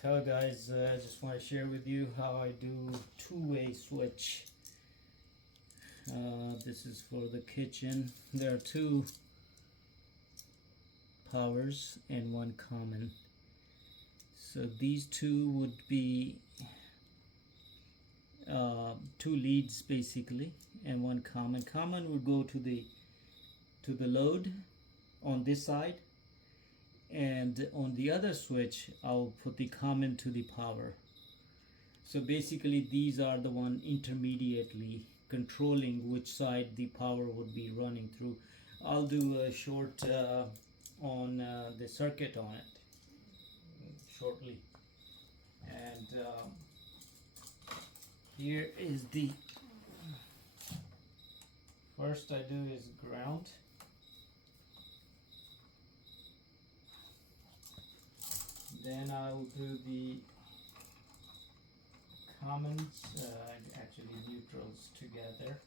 Hello guys, I just want to share with you how I do two-way switch. This is for the kitchen. There are two powers and one common. So these two would be two leads basically, and one common. Common would go to the load on this side, and on the other switch I'll put the common to the power. So basically these are the one intermediately controlling which side the power would be running through. I'll do a short on the circuit on it shortly. And here is the first I do is ground. Then I'll do the commons, actually neutrals together.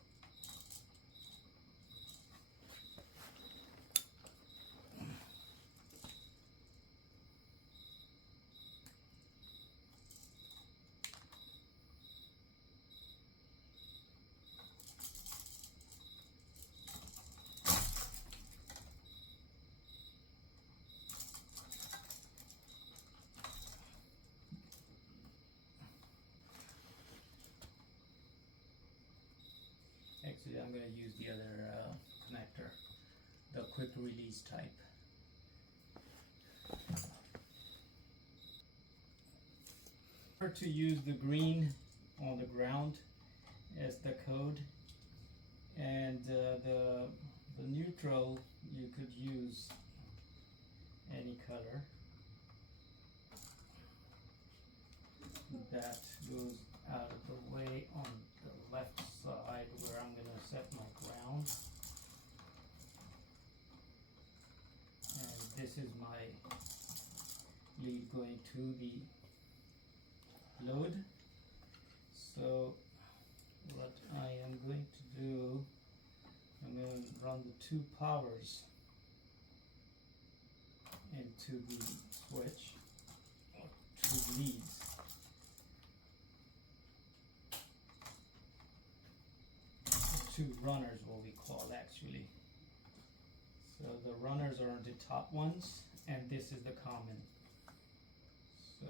Actually, I'm going to use the other connector, the quick release type. To use the green on the ground as the code, and the neutral you could use any color. That goes out of the way on the left side where I'm going to set my ground. And this is my lead going to the load. So what I am going to do, I'm going to run the two powers into the switch, or two leads. Two runners, what we call actually. So the runners are the top ones, and this is the common. So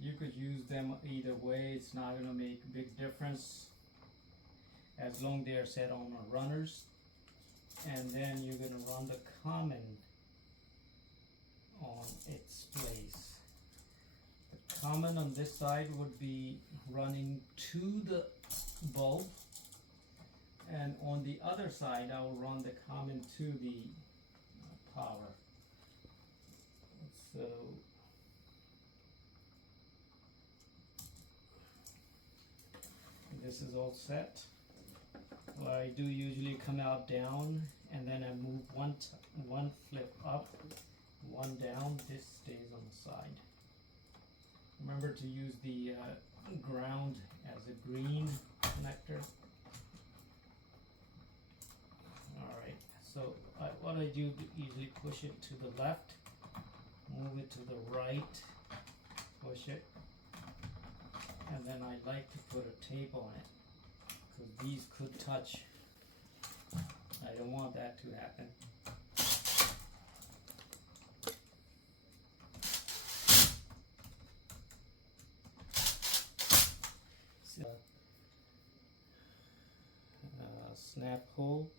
you could use them either way, it's not going to make a big difference as long as they are set on runners. And then you're going to run the common on its place. The common on this side would be running to the bulb, and on the other side I will run the common to the power. So this is all set. What I do usually come out down, and then I move one flip up, one down. This stays on the side. Remember to use the ground as a green connector. Alright, so what I do usually push it to the left, move it to the right, push it, and then I like to put a tape on it because these could touch. I don't want that to happen. Snap hole,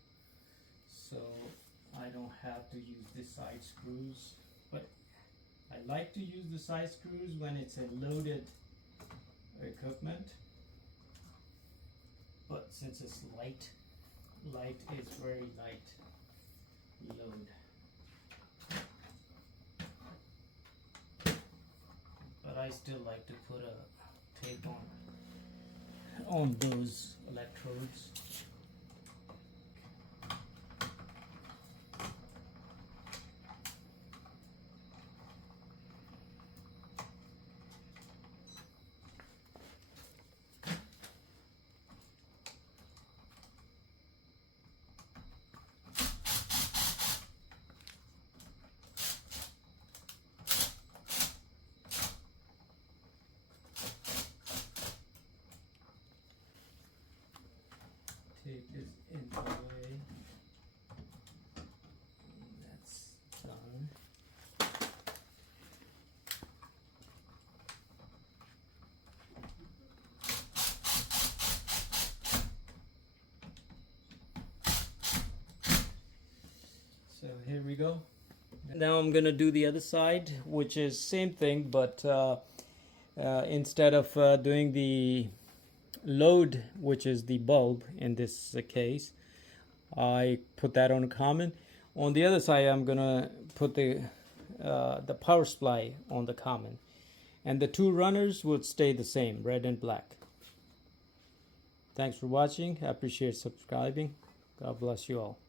so I don't have to use the side screws, but I like to use the side screws when it's a loaded equipment, but since it's light is very light load. But I still like to put a tape on those electrodes. here we go. Now I'm gonna do the other side, which is same thing, but instead of doing the load, which is the bulb in this case, I put that on common. On the other side, I'm gonna put the power supply on the common, and the two runners will stay the same, red and black. Thanks for watching. I appreciate subscribing. God bless you all.